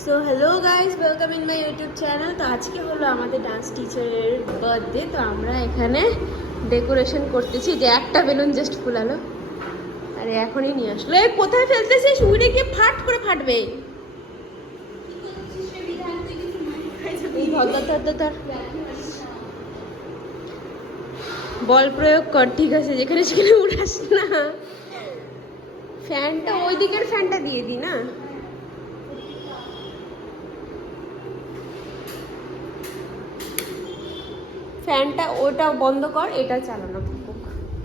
So hello guys, welcome in my YouTube channel. তো আজকে হলো আমাদের ডান্স টিচারের বার্থডে। তো আমরা এখানে ডেকোরেশন করতেছি। যে একটা বেলুন জাস্ট ফুলালো, আরে এখনই নিয়ে আসলো। এই কোথায় ফেলতেছিস? উড়ে গিয়ে ফাট করে ফাটবে। এই ধর বল প্রয়োগ কর, ঠিক আছে? যেখানে সেখানে উড়াস না। ফ্যানটা ওই দিকের ফ্যানটা দিয়ে দি না। ফ্যানটা ওটা বন্ধ কর, এটা চালানো থাকুক,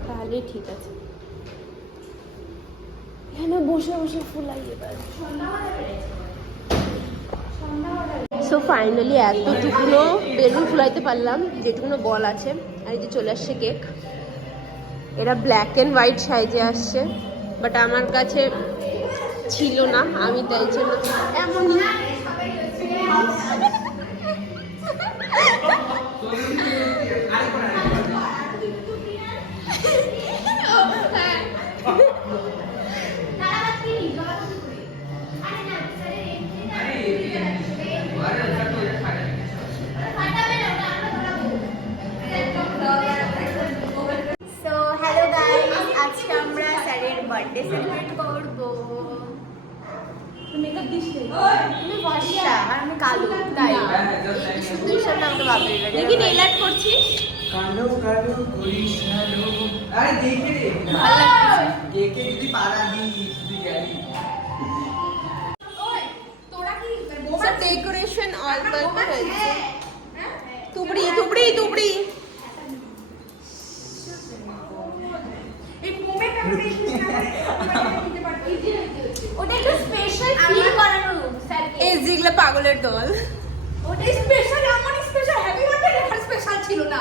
তাহলেই ঠিক আছে। এখানে বসে বসে ফুলাই এবার। সো ফাইনালি এতটুকুনো বেলুন ফুলাইতে পারলাম, যেটুকুনো বল আছে। আর এই যে চলে আসছে কেক। এরা ব্ল্যাক অ্যান্ড হোয়াইট সাইজে আসছে, বাট আমার কাছে ছিল না, আমি তাই জন্য এমনই। আজকে আমরা স্যারের বার্থডে সেলিব্রেট করব। মেকআপ দিস তুমি বর্ষা আর আমি কালো, তাই এই সুন্দর সাথে আমাকে ভালো লাগে। দেখি নেল আর্ট করছিস। কালো কালো করিস না লো। আরে দেখে রে ভালো লাগছে। কেকে যদি পাড়া দি তুই গেলি। ওই তোরা কি সব ডেকোরেশন অল্প অল্প হয়েছে। তুবড়ি তুবড়ি তুবড়ি। এই মোমে প্রিপারেশন দিতে পারবি। ওটা একটু স্পেশাল ফিল করানো স্যারকে। এই যেগুলো পাগলের দল। ওটা স্পেশাল, আমার স্পেশাল হ্যাপি বার্থডে লেখার স্পেশাল ছিল না।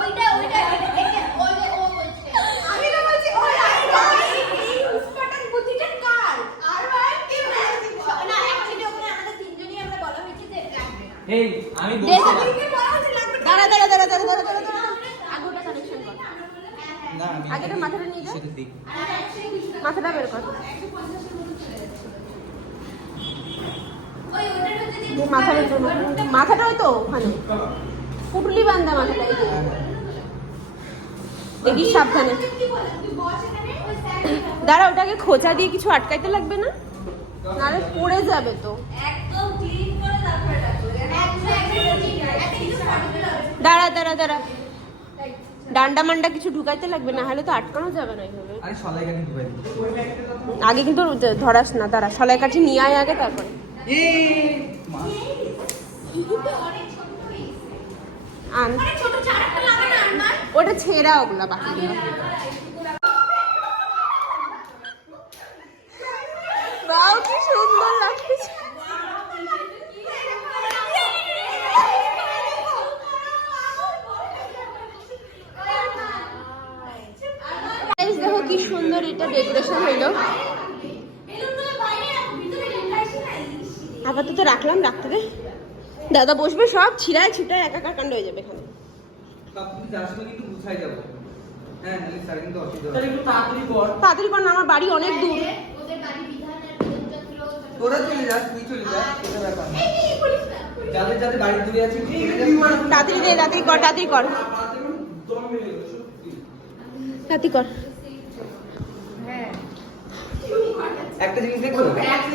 ওইটা ওই ও বলছে, আমি তো বলছি ওই এই উসপাটান বুদ্ধিটা কার? আর ভাই কি না, অ্যাকচুয়ালি ওখানে আমাদের তিনজনই আমরা বলা হয়েছে যে লাগবে না। এই আমি বলছিলাম তিনজনকে বলা হয়েছে লাগবে না। দাঁড়া আগে ওটা কানেকশন কর। না আমি আগেটা মাথাটা নিয়ে যা। সেটা দেখ। মাথাটা বের কর। ওই ওটার হচ্ছে যে মাথাটা ওই তো ওখানে পুটুলি বান্ধা মাথাটা। দেখি সাবধানে। কি বলে তুই বস এখানে ওই স্যার দাঁড়া, ওটাকে খোঁচা দিয়ে কিছু আটকাইতে লাগবে না, নাহলে পড়ে যাবে তো। একদম ক্লিন করে তারপরে রাখো। দাঁড়া ডান্ডা মান্ডা কিছু ঢুকাইতে লাগবে না, হলে তো আটকানো যাবে না এইভাবে। আরে সলাই গানি দিবাই। আগে কিন্তু ধরাস না, দাঁড়া সলাই কাঠি নিয়ে আয় আগে, তারপরে মা অনেক ছোট পিস, আন। অনেক ছোট চারটা লাগে না আনবার। ওটা ছেঁড়া, ওগুলা বাকিগুলো। বাও, কি সুন্দর লাগতেছে। Guys, দেখো কি সুন্দর এটা ডেকোরেশন হইলো। বেলুনগুলো বাইরে রাখো, ভিতরে লেখাইছি না। আপাতত রাখলাম, রাখতে দে। দাদা বসবে, সব ছিড়ায় ছিটায় একাকার কাণ্ড হয়ে যাবে এখানে। আপনি যার সময় কিন্তু গুছাই যাব। হ্যাঁ নালে স্যার কিন্তু অসুবিধা হবে। একটু তাড়াতাড়ি কর। তাড়াতাড়ি কর না, আমার বাড়ি অনেক দূর। ওদের বাড়ি বিধানের পঞ্চায়েত লোক। তোরা চলে যা, তুই চলে যা, কোনো ব্যাপার না। এই পুলিশ না। যাদের যাদের বাড়ি দূরে আছে তাড়াতাড়ি দে, তাড়াতাড়ি কর, তাড়াতাড়ি কর, তাড়াতাড়ি কর। একটা জিনিস দেখো,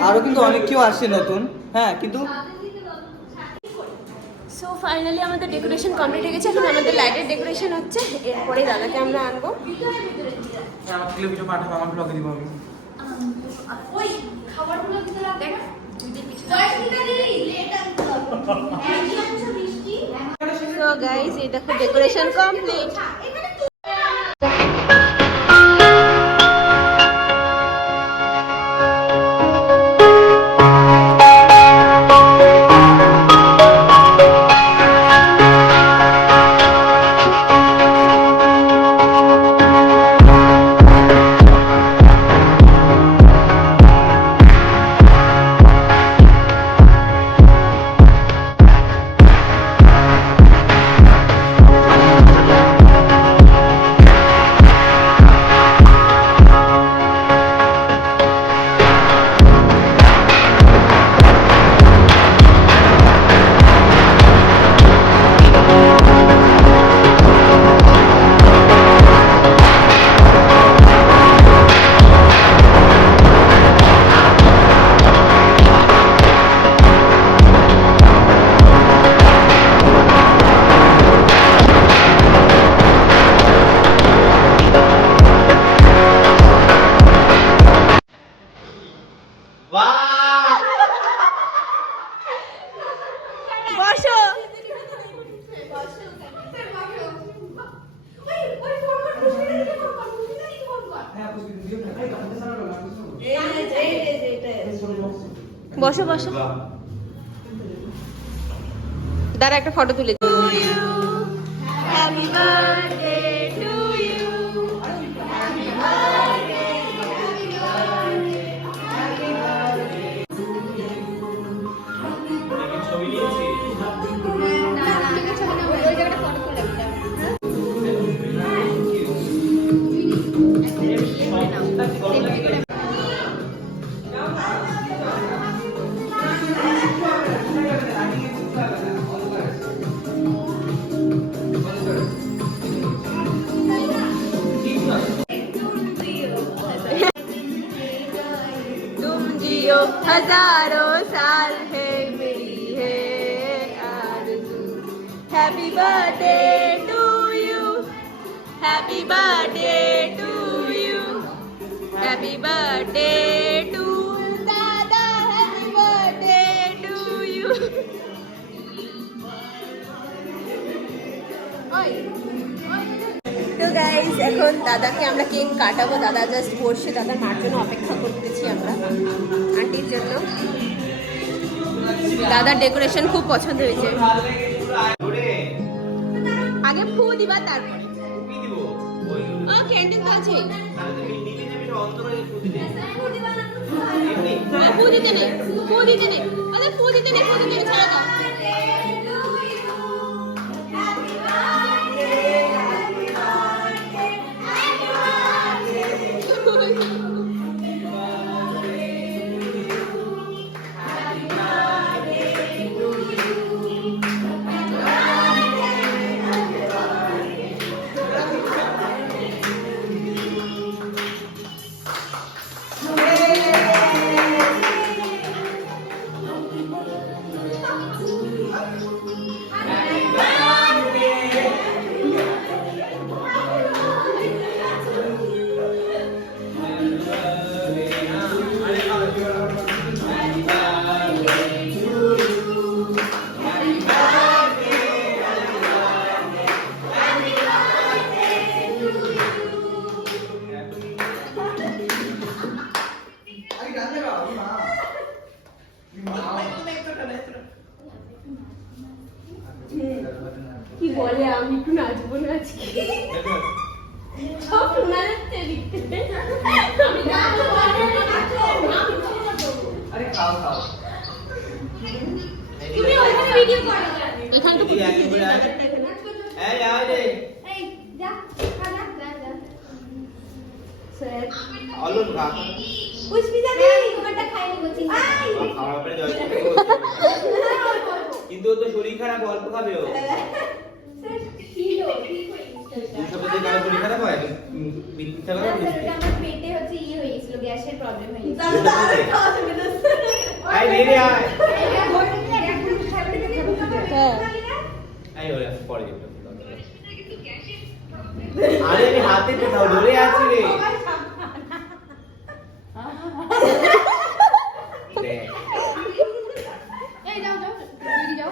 আরো কিন্তু অনেক কেউ আসছে নতুন। হ্যাঁ কিন্তু সো ফাইনালি আমাদের ডেকোরেশন কমপ্লিট হয়ে গেছে। এখন আমাদের লাইটের ডেকোরেশন হচ্ছে, এরপরে দাদাকে আমরা আনবো। আমার ভিডিও পাঠাবো, আমার ব্লগে দিব আমি। ওই খাবারগুলো দিতে লাগ দেখ। গাইস দিতে দেরি লেট আনতে হবে। একই আনছো বৃষ্টি। তো গাইস, এই দেখো ডেকোরেশন কমপ্লিট। এখানে বসো। বসো বসো, দাঁড়া একটা ফটো তুলে। Happy birthday to you, happy birthday, happy birthday, happy birthday. ছবি নিয়েছি না ঠিক আছে, ওই জায়গাটা ফটো তুলে দিলাম। तुम जियो हजारों साल है मेरी है आरज़ू। Happy birthday to you, happy birthday to you, happy birthday to दादा, हैप्पी बर्थडे टू यू। তো গাইস এখন দাদাকে আমরা কেক কাটাবো, দাদা জাস্ট বসে, দাদার মার জন্য অপেক্ষা করতেছি আমরা, আন্টির জন্য। দাদার ডেকোরেশন খুব পছন্দ হয়েছে। আগে ফু দিবা তারপরে ক্যান্ডেল তো আছে, ফু দিতে নেই, ফু দিতে নেই, আরে ফু দিতে নেই, ফু দিতে নেই, ছেড়ে দাও। কি বলে আমি একটু নাচবো না আজকে, সব শোনা যাচ্ছে লিখতে। আমি নাচবো, আরে খাও খাও, তুমি ওইখানে ভিডিও করো, এখানে তো এই যাও রে এই যা যা যা স্যার অলন খা পুষ্পিতা দি তোমারটা খাইনি বলছি। খাওয়ার পরে জয় কিন্তু ও তো শরীর খারাপ, অল্প খাবে ও। সবথেকে কারো শরীর খারাপ হয় মিথ্যা কথা বলিস। আমার পেটে হচ্ছে ইয়ে হয়ে গেছিল, গ্যাসের প্রবলেম হয়ে গেছিল। আই রে আয় হ্যাঁ আই ওরে পরে যেটা আরে আমি হাতে কোথাও ধরে আছি রে দেখ এই যাও যাও দিদি যাও।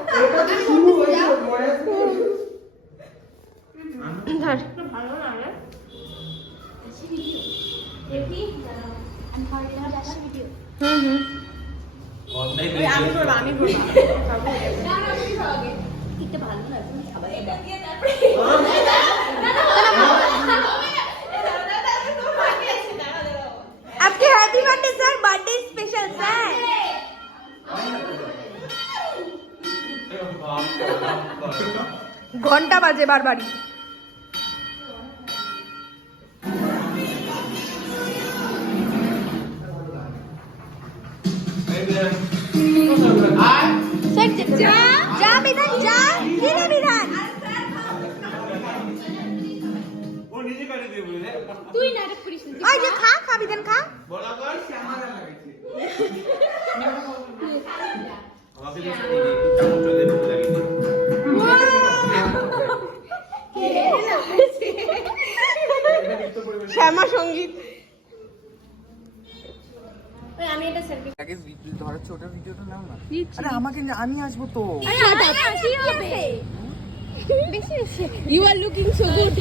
ধর। ভালো না রে দেখি আমি খাওয়া দিলাম দেখা ভিডিও। হুম হুম আমি করব আমি করব না না তুমি খাও আগে কিতে ভালো না তুমি খাবার এটা দিয়ে তারপরে आपके happy birthday sir, birthday special sir. घंटा बाजे बार बारी। सर जा जा विधान जा, किने विधान ও নিজে করে দিয়ে বলে তুই নাটক করিস না। ওই যে খা খা বিধান খা। বলা কর শ্যামালা লাগছে আমাকে বেশ দিবি একটু চামচ চলে ভুল লাগিছে শ্যামা সঙ্গীত। ওই আমি এটা সেলফি আগে ধরাচ্ছে ওটা ভিডিওটা নাও না। আরে আমাকে আমি আসবো তো। কি হবে বেশি বেশি you are looking so good.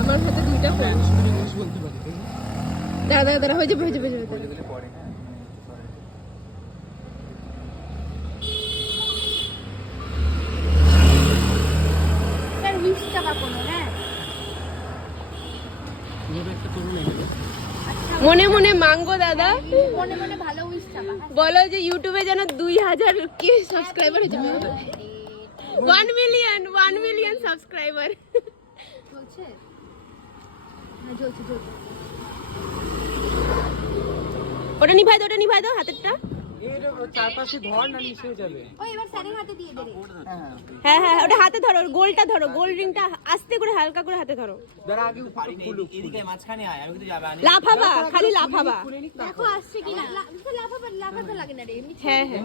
আমার হাতে দুইটা ফোন। বলতে পারি দাদা দাদা হয়ে যাবে হয়ে যাবে হয়ে যাবে। বলে দিলে পরে হ্যাঁ। স্যার 20 টাকা কোনো হ্যাঁ মনে মনে মাঙ্গো দাদা, মনে মনে ভালো 20 টাকা বলো যে ইউটিউবে যেন 2000 কি সাবস্ক্রাইবার হয়ে যাবে। 1 মিলিয়ন সাবস্ক্রাইবার। চলছে হ্যাঁ চলছে চলছে ওটা নিভাই দাও হাতেরটা। এর চারপাশে ধর না মিশে যাবে। ওই এবার স্যারের হাতে দিয়ে দে রে হ্যাঁ হ্যাঁ ওটা হাতে ধরো, গোলটা ধরো, গোল রিংটা আস্তে করে হালকা করে হাতে ধরো। ধর আগে ফুলো এদিকে মাঝখানে আয়, আমি কিন্তু যাবে আনি। লাফাবা, খালি লাফাবা। দেখো আসছে কি না লাফাতে লাগে না রে এমনি হ্যাঁ হ্যাঁ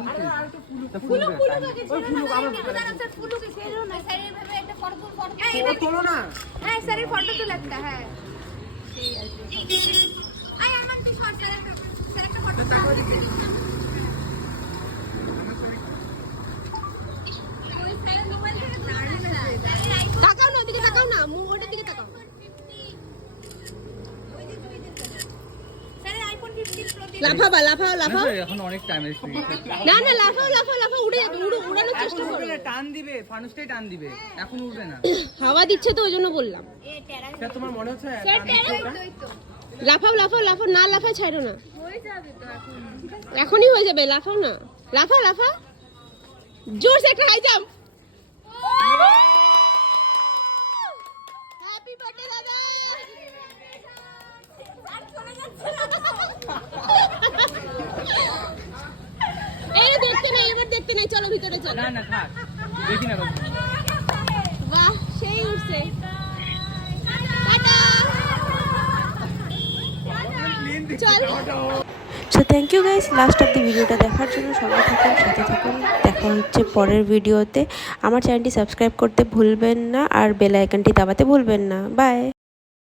ফুলু কাকে ছেড়ে না স্যার ফুলুকে ছেড়েও না স্যারের ভাবে একটা ফটো এই তোলো না। হ্যাঁ স্যারের ফটো তো লাগতা হ্যাঁ ঠিক আছে আই আমার তুই শর্ট স্যারের একটা ফটো ওই স্যারের মোবাইল থেকে তাকাও না ওদিকে, তাকাও না ওটার দিকে তাকাও। স্যারের আইফোন 15 প্রো লাফাবা, লাফাও। এখন অনেক টাইম আছে। না না লাফাও উড়ে যাবে, উড়ানোর চেষ্টা করো। টান দিবে, ফানুসটাই টান দিবে। এখন উঠবে না। হাওয়া দিচ্ছে তো ওই জন্য বললাম। এ টেরা স্যার তোমার মনে হচ্ছে স্যার টেরা তো লাফাও না লাফায় ছাড়ো না, হয়ে যাবে তো এখন এখনই হয়ে যাবে। লাফাও না, লাফা জোরসে একটা হাই জাম্প। হ্যাপি বার্থডে দাদা। আর চলে যাচ্ছে এই এবার দেখতে নাই, চলো ভিতরে চলো। না না থাক। দেখি না রোজ। বাহ সেই উঠছে। টাটা চল। So thank you guys last of the ভিডিওটা দেখার জন্য। সবাই থাকুন, সাথে থাকুন। দেখা হচ্ছে পরের ভিডিওতে। আমার চ্যানেলটি সাবস্ক্রাইব করতে ভুলবেন না আর বেল আইকনটি দাবাতে ভুলবেন না। বাই।